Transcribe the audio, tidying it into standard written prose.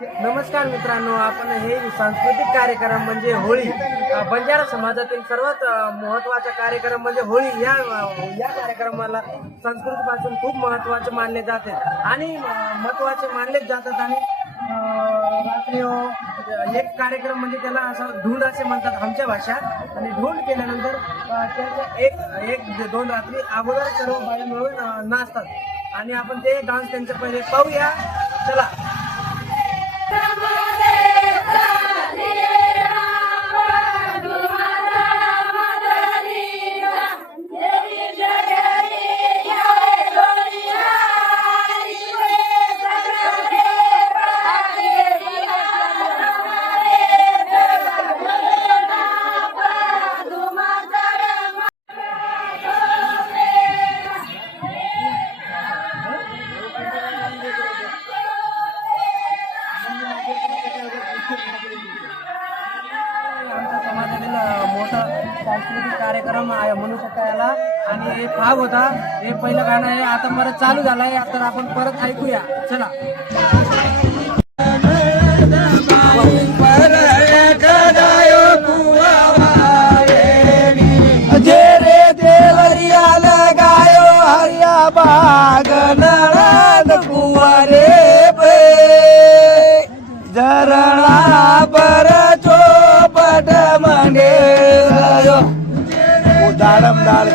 नमस्कार मित्रांनो, आपण हे सांस्कृतिक कार्यक्रम म्हणजे होळी, बंजारा समाजातील सर्वात महत्त्वाचा कार्यक्रम म्हणजे होळी. या कार्यक्रमाला संस्कृतीपासून खूप महत्त्वाचे मानले जाते आणि महत्त्वाचे मानले जातात. आणि रात्री एक कार्यक्रम म्हणजे त्याला असं ढोंड असे म्हणतात आमच्या भाषात. आणि ढोंड केल्यानंतर त्याच्या एक दोन रात्री अगोदर सर्व बाया मिळून नाचतात आणि आपण ते डान्स त्यांचे पहिले पाहूया. चला. आमच्या समाजातील मोठा सांस्कृतिक कार्यक्रम आहे म्हणू शकता याला. आणि हे भाग होता, हे पहिलं गाणं आहे, आता परत चालू झालं आहे, तर आपण परत ऐकूया. चला. जरणा पर चोपट मंडे दाडम दाड